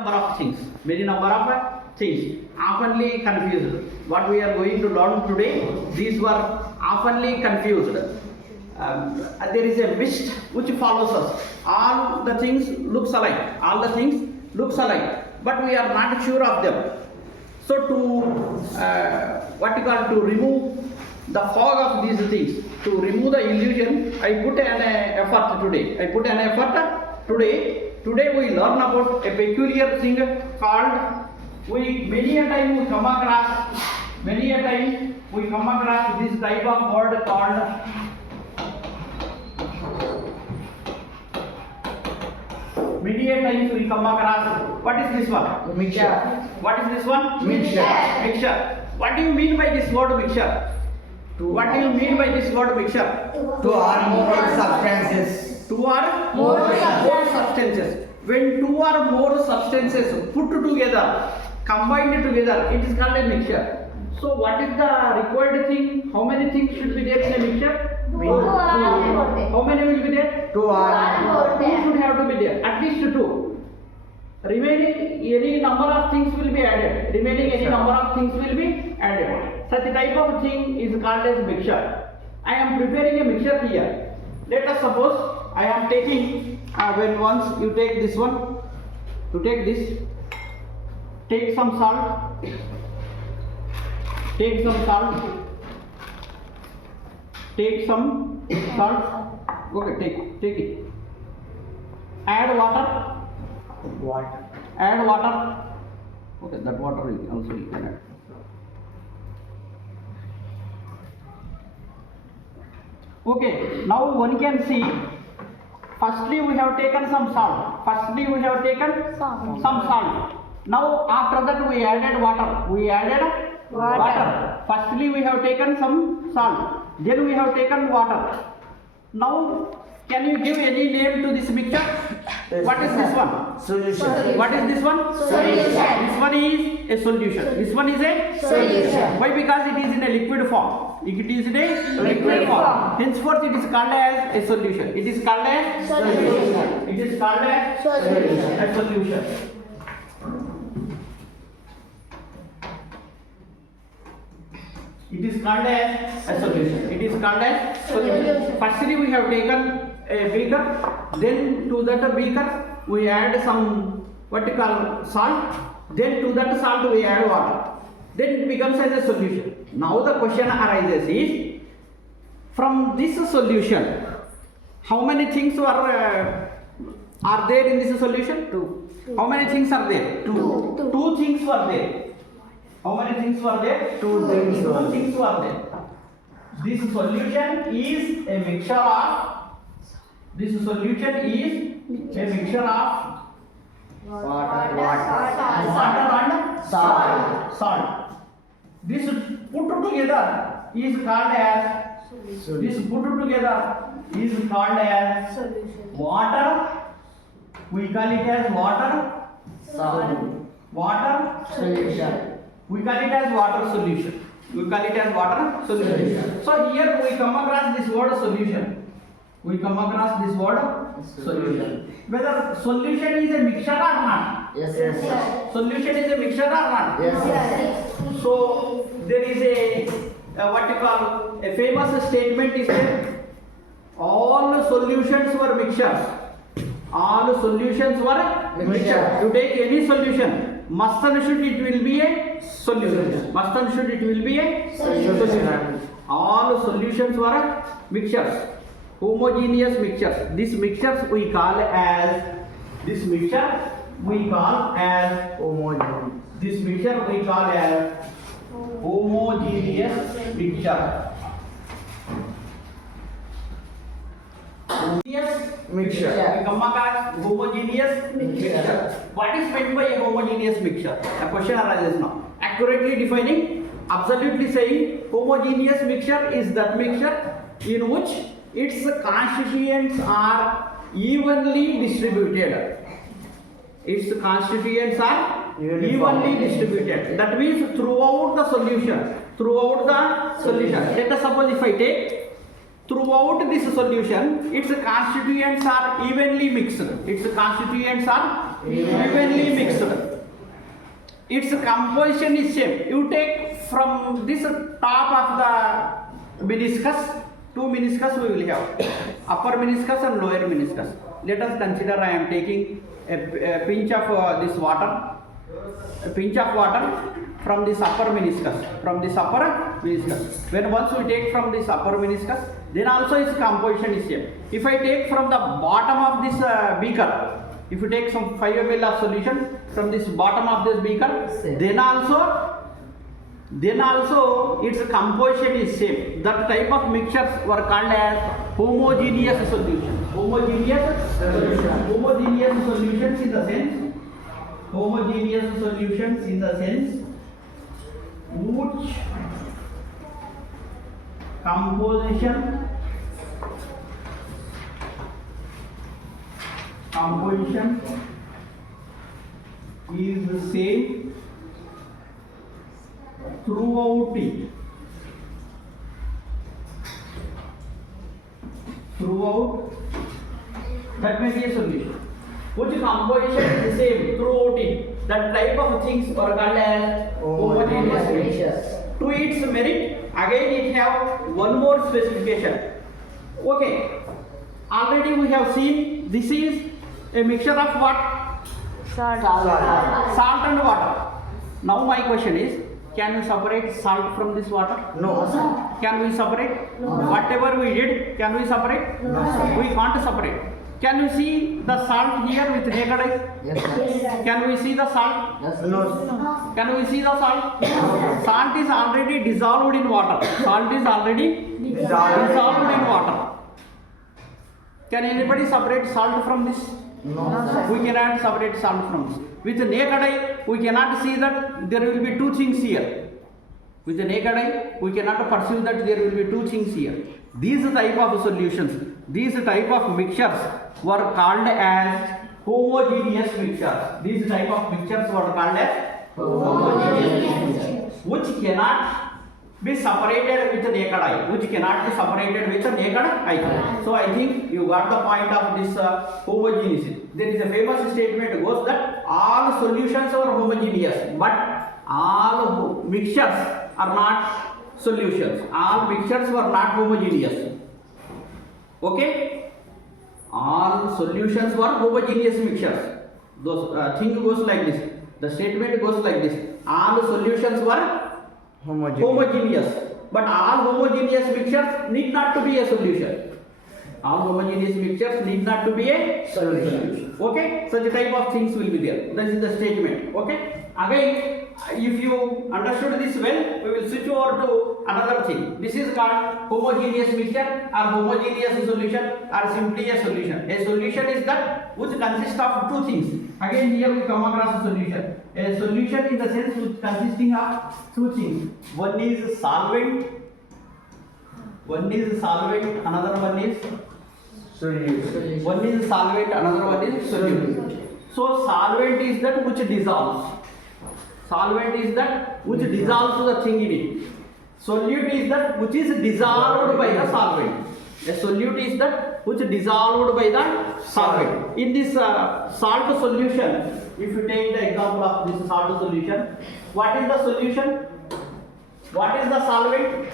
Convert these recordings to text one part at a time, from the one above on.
number of things, many number of things, oftenly confused. What we are going to learn today, these were oftenly confused. There is a mist which follows us. All the things looks alike. All the things looks alike, but we are not sure of them. So to to remove the fog of these things, to remove the illusion, I put an effort today. Today we learn about a peculiar thing called, many a time we come across this type of word called what is this one? Mixture. What is this one? Mixture. What do you mean by this word mixture? What do you mean by this word mixture? Two or more substances. Two or more substances. When two or more substances put together, combined together, it is called a mixture. So what is the required thing? How many things should be there in a mixture? How many will be there? Two or more. Two should have to be there. At least two. Remaining any number of things will be added. Such a type of thing is called as mixture. I am preparing a mixture here. Let us suppose I am taking, when once you take this one, to take this, take some salt, take some salt, okay, take it. Add water. Okay, that water is also you can add. Okay, now one can see, firstly we have taken some salt. Now after that we added water. Firstly we have taken some salt, then we have taken water. Now can you give any name to this mixture? What is this one? Solution. What is this one? Solution. This one is a solution. This one is a Solution. Why? Because it is in a liquid form. It is in a liquid form. Henceforth it is called as a solution. It is called as Solution. It is called as Solution. a solution. It is called as a solution. It is called as solution. Firstly we have taken a beaker, then to that beaker we add some salt, then to that salt we add water, then it becomes as a solution. Now the question arises is, from this solution, how many things are there in this solution? Two. How many things are there? Two. Two things were there. How many things were there? Two things were there. This solution is a mixture of water and salt. This put together is called as water. We call it as water. Solution. We call it as water solution. So here we come across this word solution. Whether solution is a mixture or not? Yes. Solution is a mixture or not? Yes. So there is a famous statement is there. All solutions were mixtures. Mixture. To take any solution, must and should it will be a solution. All solutions were mixtures. Homogeneous mixtures. These mixtures we call as homogeneous mixture. Mixture. We come across homogeneous mixture. What is meant by a homogeneous mixture? A question arises now. Accurately defining, absolutely saying, homogeneous mixture is that mixture in which its constituents are evenly distributed. That means throughout the solution. Let us suppose if I throughout this solution, its constituents are evenly mixed. Its constituents are evenly mixed. Its composition is same. You take from this top of the meniscus, two meniscus we will have, upper meniscus and lower meniscus. Let us consider I am taking a pinch of this water, a pinch of water from this upper meniscus, When once we take from this upper meniscus, then also its composition is same. If I take from the bottom of this beaker, if you take some 5 ml of solution from this bottom of this beaker, then also its composition is same. That type of mixtures were called as homogeneous solutions. Homogeneous solutions in the sense, which composition is the same throughout it. That may be a solution. Which composition is the same throughout it. That type of things are called as homogeneous mixtures. To its merit, again it have one more specification. Okay, already we have seen this is a mixture of what? Salt and water. Now my question is, can we separate salt from this water? No. Can we separate? No. Whatever we did, can we separate? No. We can't separate. Can you see the salt here with naked eye? Yes. Can we see the salt? Yes. No. Can we see the salt? No. Salt is already dissolved in water. Dissolved in water. Can anybody separate salt from this? No. We cannot separate salt from this. With the naked eye, we cannot see that there will be two things here. With the naked eye, we cannot perceive that there will be two things here. These type of solutions, these type of mixtures were called as homogeneous mixtures. These type of mixtures were called as homogeneous mixtures, which cannot be separated with the naked eye. So I think you got the point of this homogeneity. There is a famous statement goes that all solutions are homogeneous, but all mixtures are not solutions. All mixtures were not homogeneous. Okay? All solutions were homogeneous mixtures. Those thing goes like this. The statement goes like this. All solutions were homogeneous, but all homogeneous mixtures need not to be a solution. All homogeneous mixtures need not to be a solution. Okay? Such type of things will be there. That is the statement. Okay? Again, if you understood this well, we will switch over to another thing. This is called homogeneous mixture or homogeneous solution or simply a solution. A solution is that which consists of two things. Again, here we come across a solution. A solution in the sense which consisting of two things. One is solvent. Another one is Solution. One is solvent, another one is solute. So solvent is that which dissolves. The thing in it. Solute is that which is dissolved by the solvent. A solute is that which dissolved by the solvent. In this salt solution, if you take the example of this salt solution, what is the solution? What is the solvent?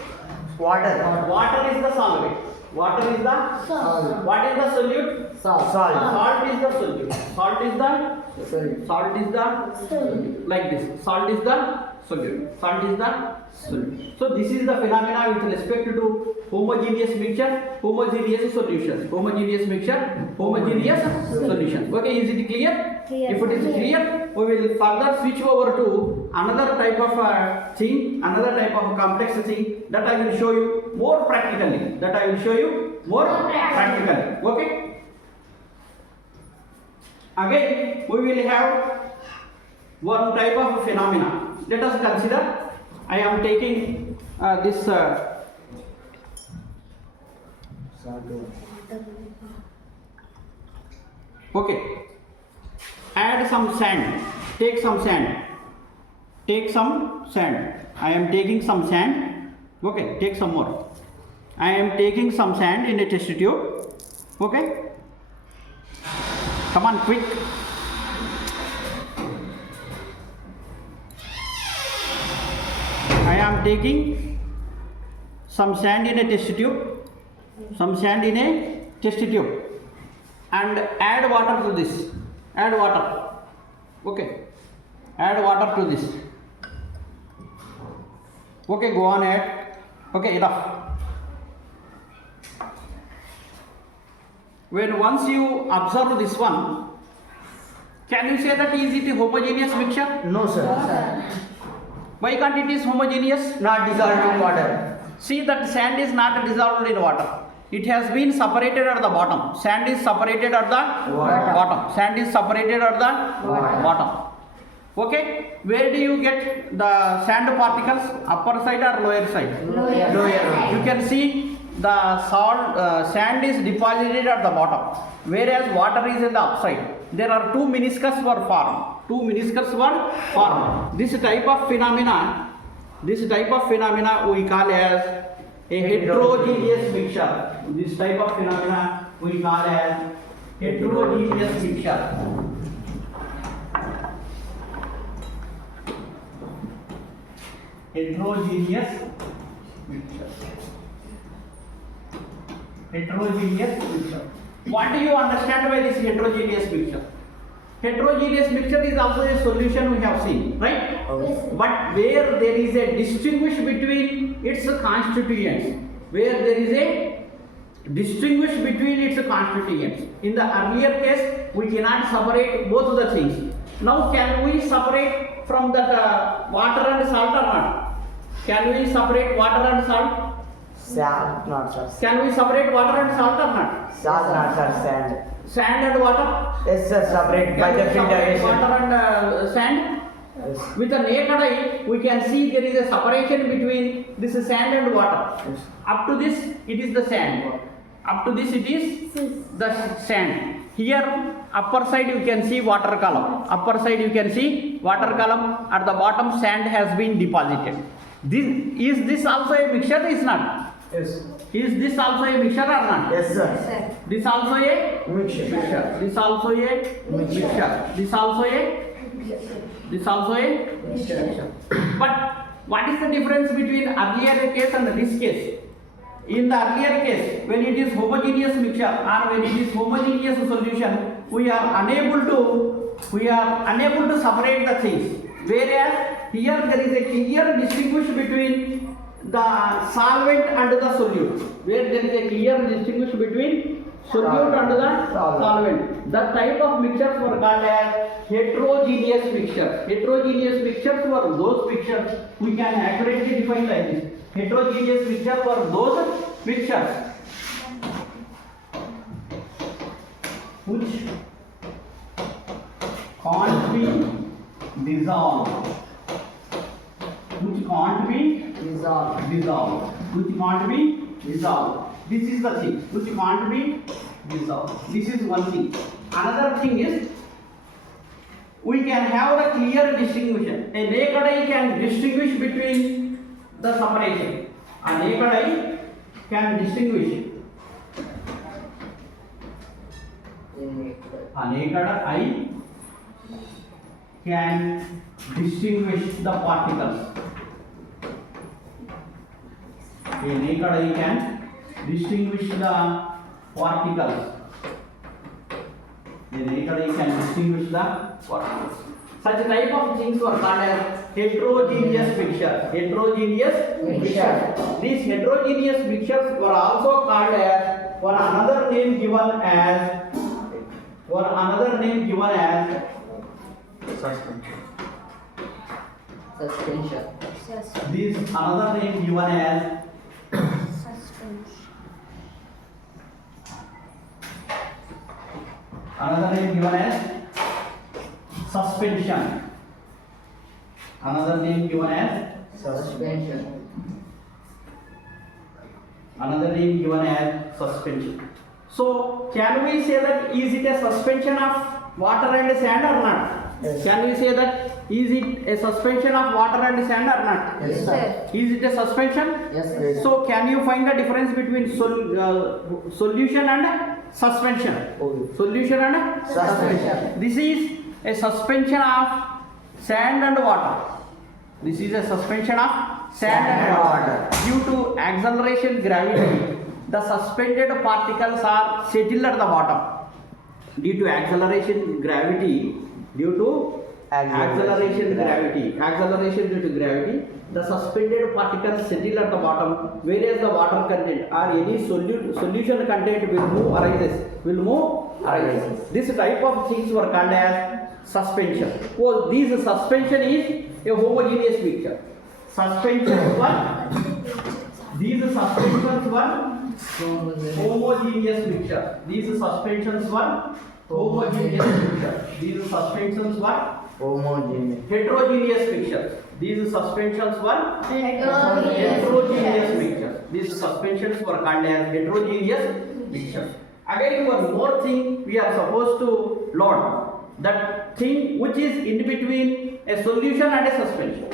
Water. Water is the solvent. Water is the Salt. What is the solute? Salt. Salt is the solute. Salt is the like this. Salt is the solute. So this is the phenomena with respect to homogeneous mixture, homogeneous solutions. Homogeneous mixture, homogeneous solutions. Okay, is it clear? If it is clear, we will further switch over to another type of thing, another type of complex thing that I will show you more practically. Okay? Again, we will have one type of phenomena. Let us consider. I am taking this. Okay. Add some sand. Take some sand. I am taking some sand. Okay. Take some more. I am taking some sand in a test tube. Okay? Come on, quick. I am taking some sand in a test tube. Some sand in a test tube. And add water to this. Add water. Okay. Add water to this. Okay, go on add. Okay, enough. When once you observe this one, can you say that is it a homogeneous mixture? No, sir. Why can't it is homogeneous? Not dissolved in water. See that sand is not dissolved in water. It has been separated at the bottom. Sand is separated at the Water. bottom. Sand is separated at the Water. bottom. Okay, where do you get the sand particles? Upper side or lower side? Lower. You can see the sand is deposited at the bottom, whereas water is in the upside. There are two meniscus were formed. Two meniscus were formed. This type of phenomena we call as a heterogeneous mixture. This type of phenomena we call as heterogeneous mixture. Heterogeneous mixture. Heterogeneous mixture. What do you understand by this heterogeneous mixture? Heterogeneous mixture is also a solution we have seen, right? But where there is a distinguish between its constituents, where there is a distinguish between its constituents. In the earlier case, we cannot separate both the things. Now, can we separate from that water and salt or not? Can we separate water and salt? Salt, not sir. Can we separate water and salt or not? Salt, not sir. Sand. Sand and water? Yes, sir. Separate by Can the we separate filtration. water and sand? Yes. With the naked eye, we can see there is a separation between this sand and water. Yes. Up to this, it is the sand. Up to this, it is the sand. Here, upper side you can see water column. Upper side you can see water column. At the bottom, sand has been deposited. Is this also a mixture? Is not. Yes. Is this also a mixture or not? Yes, sir. This also a Mixture. mixture. This also a mixture. This also a. This also a mixture. But what is the difference between earlier case and this case? In the earlier case, when it is homogeneous mixture or when it is homogeneous solution, we are unable to separate the things. Whereas here there is a clear distinguish between the solvent and the solute. Where there is a clear distinguish between solute and the solvent. That type of mixtures were called as heterogeneous mixtures. Heterogeneous mixtures were those mixtures we can accurately define like this. Heterogeneous mixtures were those mixtures which can't be dissolved. Which can't be dissolved. Which can't be dissolved. This is the thing. Which can't be dissolved. This is one thing. Another thing is we can have the clear distinction. A naked eye can distinguish between the separation. A naked eye can distinguish. A naked eye can distinguish the particles. A naked eye can distinguish the particles. A naked eye can distinguish the particles. Such type of things were called as heterogeneous mixture. Heterogeneous mixture. These heterogeneous mixtures were also called as one another name given as Suspension. These another name given as suspension. Another name given as Suspension. Another name given as suspension. So, can we say that is it a suspension of water and sand or not? Yes. Can we say that is it a suspension of water and sand or not? Yes, sir. Is it a suspension? Yes, sir. Yes. So can you find the difference between solution and suspension? Oh. Solution and Suspension. This is a suspension of sand and water. This is a suspension of sand and water. Due to acceleration gravity, the suspended particles are settled at the bottom. Due to acceleration gravity, due to acceleration due to gravity, the suspended particles settle at the bottom, whereas the water content or any solution content will move arises. This type of things were called as suspension. Well, this suspension is a homogeneous mixture. Suspension one. These suspensions were homogeneous mixture. These suspensions were homogeneous mixture. These suspensions were Homogeneous. heterogeneous mixture. These suspensions were heterogeneous mixture. These suspensions were called as heterogeneous mixture. Again, one more thing we are supposed to learn. That thing which is in between a solution and a suspension.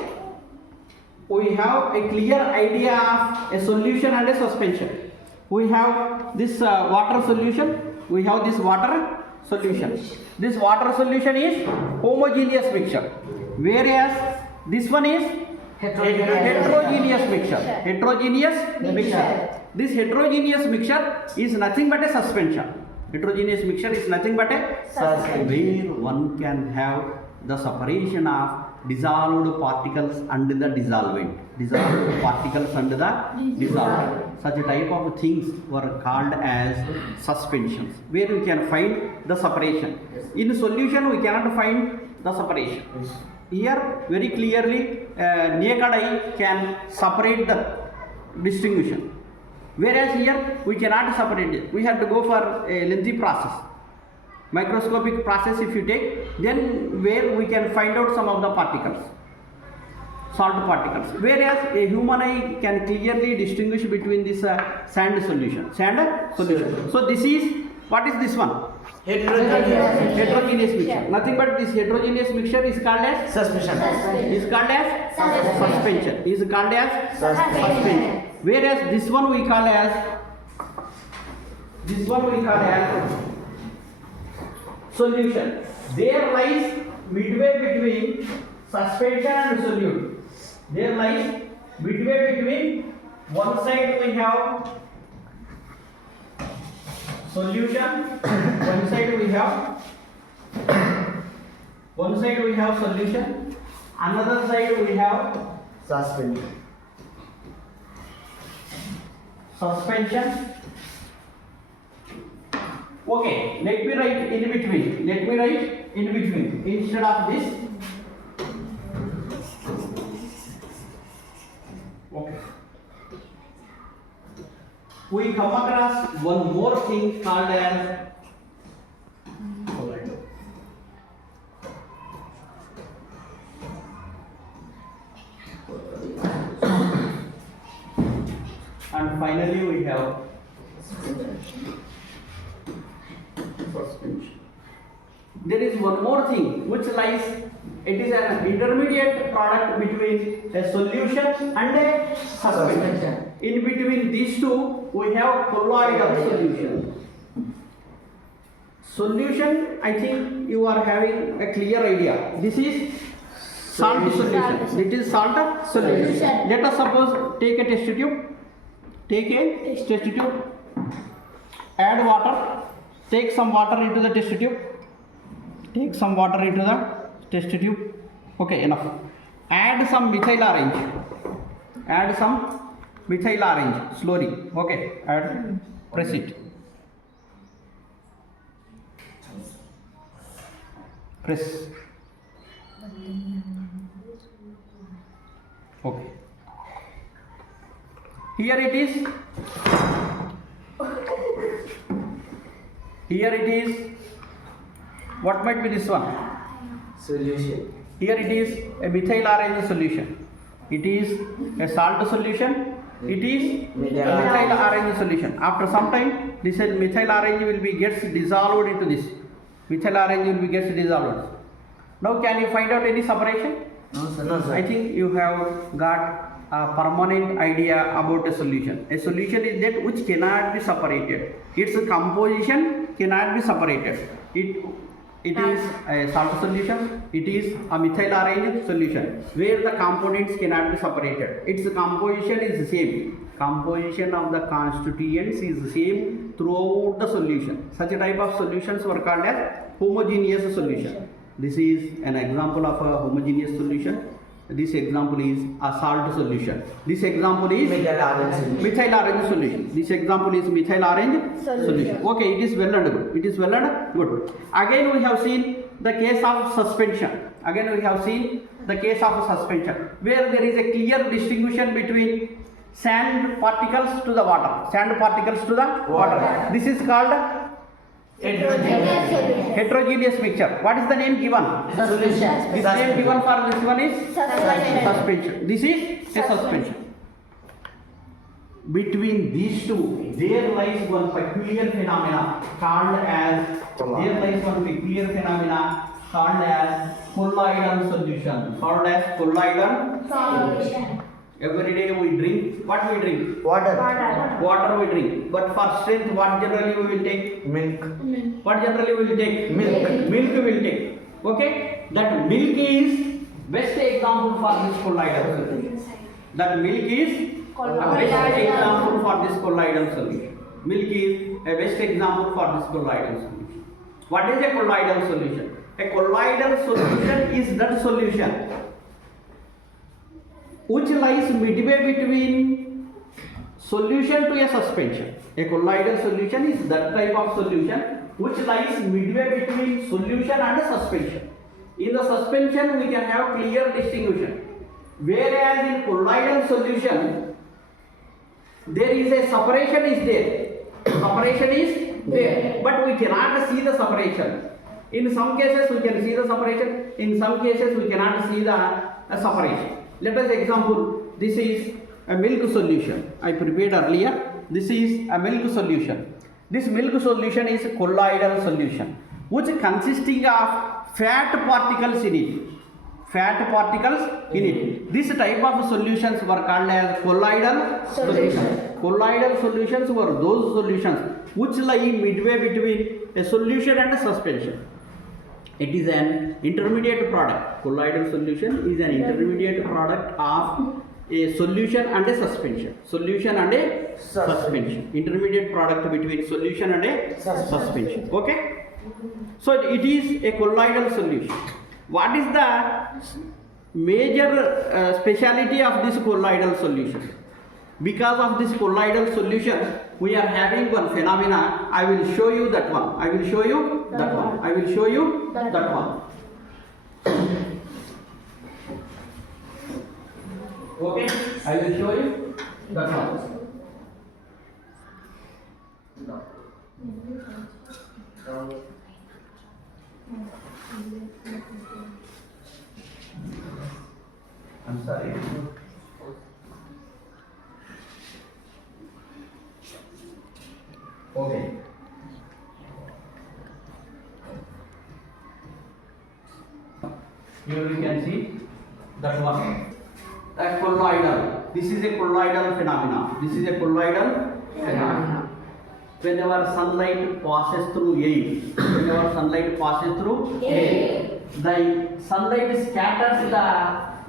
We have a clear idea of a solution and a suspension. We have this water solution. We have this water solution. This water solution is homogeneous mixture, whereas this one is heterogeneous mixture. Heterogeneous mixture. This heterogeneous mixture is nothing but a suspension. Heterogeneous mixture is nothing but a Suspension. where one can have the separation of dissolved particles and the dissolvent. Dissolved particles and the dissolvent. Such a type of things were called as suspensions, where we can find the separation. In solution, we cannot find the separation. Here, very clearly, naked eye can separate the distinction. Whereas here, we cannot separate it. We have to go for a lengthy process. Microscopic process if you take, then where we can find out some of the particles, salt particles. Whereas a human eye can clearly distinguish between this sand solution. So this is, what is this one? Heterogeneous mixture. Nothing but this heterogeneous mixture is called as Suspension. is called as suspension. Is called as Suspension. Whereas this one we call as solution. There lies midway between suspension and solute. There lies midway between, one side we have solution, one side we have solution, another side we have Suspension. suspension. Okay, let me write in between instead of this. Okay. We come across one more thing called as colloidal. And finally we have suspension. There is one more thing which lies, it is an intermediate product between a solution and a suspension. In between these two, we have colloidal solution. Solution, I think you are having a clear idea. This is salt solution. It is salt solution. Let us suppose take a test tube. Add water. Take some water into the test tube. Okay, enough. Add some methyl orange. Slowly. Okay. Add. Press it. Press. Okay. Here it is. What might be this one? Solution. Here it is a methyl orange solution. It is a salt solution. It is a methyl orange solution. After some time, this methyl orange will be gets dissolved into this. Methyl orange will be gets dissolved. Now can you find out any separation? No, sir. No, sir. I think you have got a permanent idea about a solution. A solution is that which cannot be separated. Its composition cannot be separated. It is a salt solution. It is a methyl arranged solution where the components cannot be separated. Its composition is the same. Composition of the constituents is the same throughout the solution. Such a type of solutions were called as homogeneous solution. This is an example of a homogeneous solution. This example is a salt solution. This example is methyl orange solution. This example is methyl orange solution. Okay, it is well and good. It is well and good. Again, we have seen the case of suspension. Again, we have seen the case of suspension where there is a clear distinction between sand particles to the water. Sand particles to the water. This is called heterogeneous mixture. What is the name given? Solution. This name given for this one is suspension. This is a suspension. Between these two, there lies one peculiar phenomena called as colloidal solution. Called as colloidal solution. Every day we drink. What we drink? Water we drink. But for strength, what generally we will take? Milk. What generally we will take? Milk. Milk we will take. Okay? That milk is best example for this colloidal solution. That milk is a best example for this colloidal solution. Milk is a best example for this colloidal solution. What is a colloidal solution? A colloidal solution is that solution which lies midway between solution to a suspension. A colloidal solution is that type of solution which lies midway between solution and a suspension. In the suspension, we can have clear distinction. Whereas in colloidal solution, there is a separation is there. Separation is there, but we cannot see the separation. In some cases, we can see the separation. In some cases, we cannot see the separation. Let us example, this is a milk solution. I prepared earlier. This is a milk solution. This milk solution is a colloidal solution, which consisting of fat particles in it. Fat particles in it. This type of solutions were called as colloidal solutions. Colloidal solutions were those solutions which lie midway between a solution and a suspension. It is an intermediate product. Colloidal solution is an intermediate product of a solution and a suspension. Solution and a suspension. Intermediate product between solution and a suspension. Okay? So it is a colloidal solution. What is the major speciality of this colloidal solution? Because of this colloidal solution, we are having one phenomena. I will show you that one. I will show you that one. I will show you that one. Okay, I will show you that one. I'm sorry. Okay. Here you can see that one. A colloidal. This is a colloidal phenomena. This is a colloidal phenomena. Whenever sunlight passes through air, the sunlight scatters the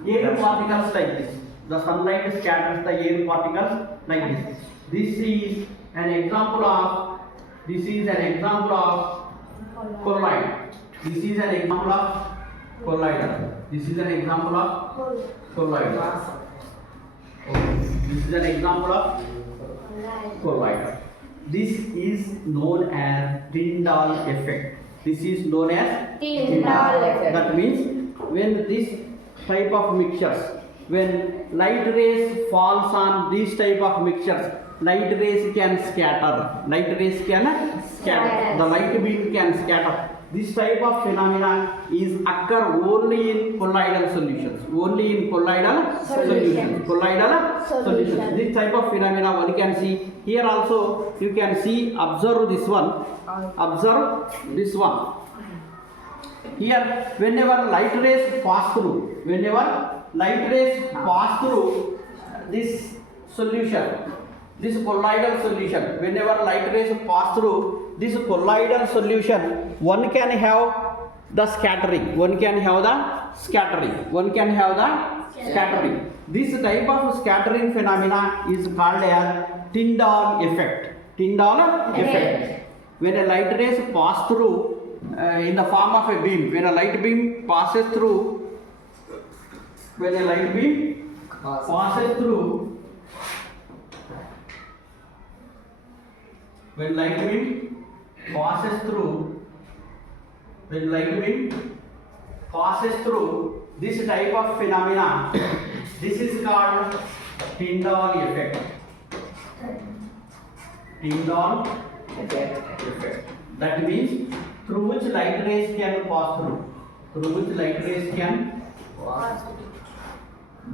air particles like this. The sunlight scatters the air particles like this. This is an example of colloid. This is an example of colloidal. This is an example of colloidal. Okay. This is an example of colloidal. This is known as Tyndall effect. This is known as Tyndall effect. That means when this type of mixtures, when light rays falls on these type of mixtures, light rays can scatter. Light rays can scatter. The light beam can scatter. This type of phenomena is occur only in colloidal solutions. Only in colloidal solutions. Colloidal solutions. This type of phenomena one can see. Here also you can see. Observe this one. Observe this one. Here, whenever light rays pass through, this solution, this colloidal solution, whenever light rays pass through this colloidal solution, one can have the scattering, This type of scattering phenomena is called as Tyndall effect. When a light rays pass through in the form of a beam, when a light beam passes through, when light beam passes through this type of phenomena, this is called Tyndall effect. That means through which light rays can pass through.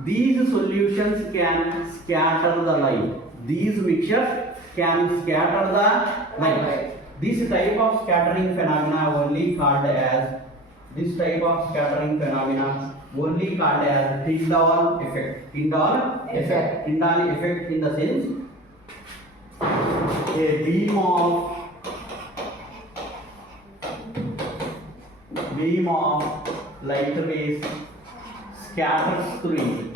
These solutions can scatter the light. These mixtures can scatter the light. This type of scattering phenomena only called as Tyndall effect. Tyndall effect in the sense a beam of light rays scatters through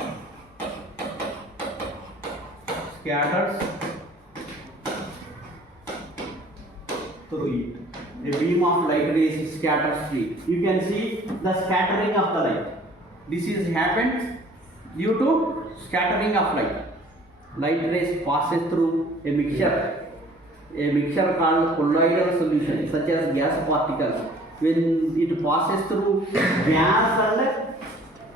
it. A beam of light rays scatters through it. You can see the scattering of the light. This is happened due to scattering of light. Light rays passes through a mixture called colloidal solution, such as gas particles. When it passes through gas and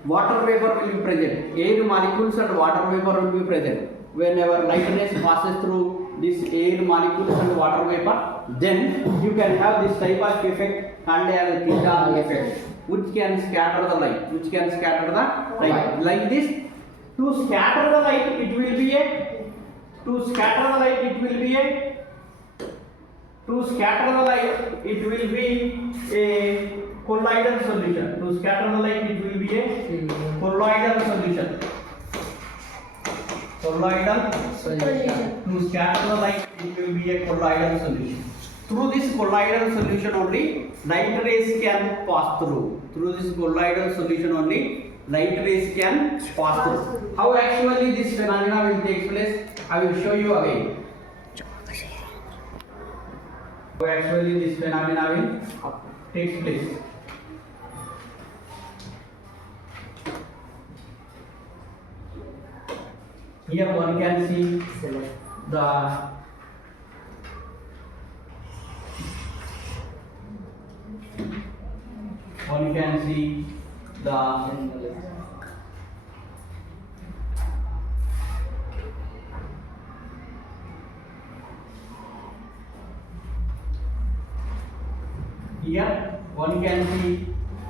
water vapor will be present. Air molecules and water vapor will be present. Whenever light rays passes through this air molecules and water vapor, then you can have this type of effect called as Tyndall effect, which can scatter the light. Like this, to scatter the light, it will be a colloidal solution. To scatter the light, it will be a colloidal solution. To scatter the light, it will be a colloidal solution. Through this colloidal solution only, light rays can pass through. How actually this phenomena will take place, I will show you again. How actually this phenomena will take place. Here one can see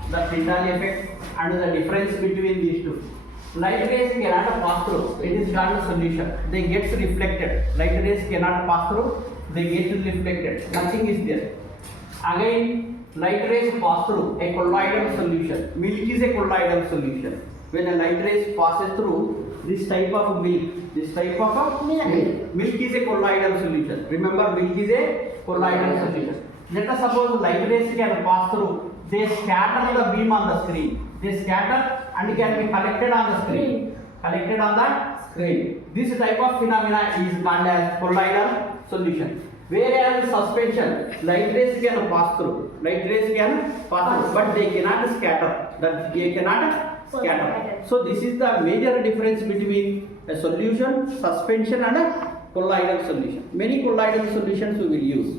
the Tyndall effect and the difference between these two. Light rays cannot pass through. It is called solution. They get reflected. Light rays cannot pass through. They get reflected. Nothing is there. Again, light rays pass through a colloidal solution. Milk is a colloidal solution. When a light rays passes through this type of milk, milk is a colloidal solution. Remember, milk is a colloidal solution. Let us suppose light rays can pass through. They scatter the beam on the screen. They scatter and can be collected on the screen. This type of phenomena is called as colloidal solution. Whereas suspension, light rays can pass through, but they cannot scatter. So this is the major difference between a solution, suspension and a colloidal solution. Many colloidal solutions we will use.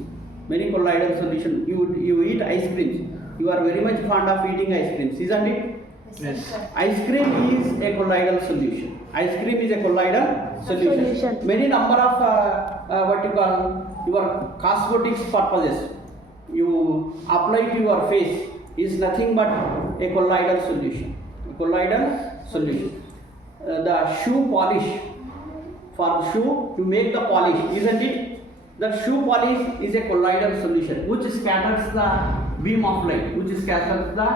You eat ice creams. You are very much fond of eating ice creams, isn't it? Yes. Ice cream is a colloidal solution. Many number of your cosmetics purposes you apply to your face is nothing but a colloidal solution. The shoe polish, for shoe to make the polish, isn't it? The shoe polish is a colloidal solution which scatters the beam of light. Which scatters the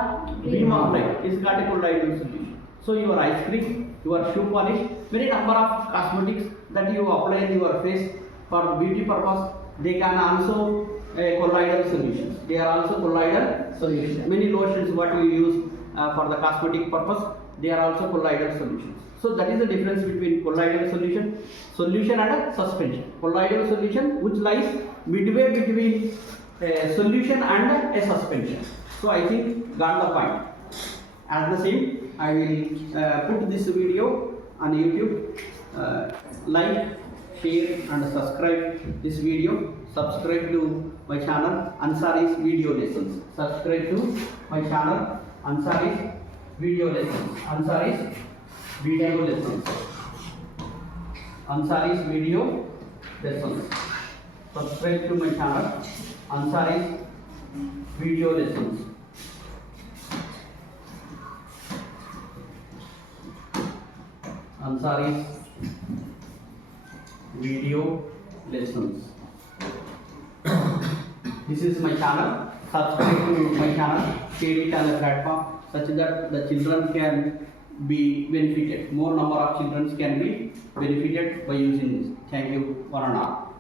beam of light is called a colloidal solution. So your ice cream, your shoe polish, many number of cosmetics that you apply in your face for beauty purpose, they can also colloidal solutions. They are also colloidal solutions. Many lotions what we use for the cosmetic purpose, they are also colloidal solutions. So that is the difference between colloidal solution and a suspension. Colloidal solution which lies midway between a solution and a suspension. So I think got the point. As the same, I will put this video on YouTube. Like, share and subscribe this video. Subscribe to my channel Ansari's video lessons. Subscribe to my channel Ansari's video lessons. Ansari's video lessons. Ansari's video lessons. Subscribe to my channel Ansari's video lessons. Ansari's video lessons. This is my channel. Subscribe to my channel. Share it on the platform such that the children can be benefited. More number of children can be benefited by using this. Thank you, one and all.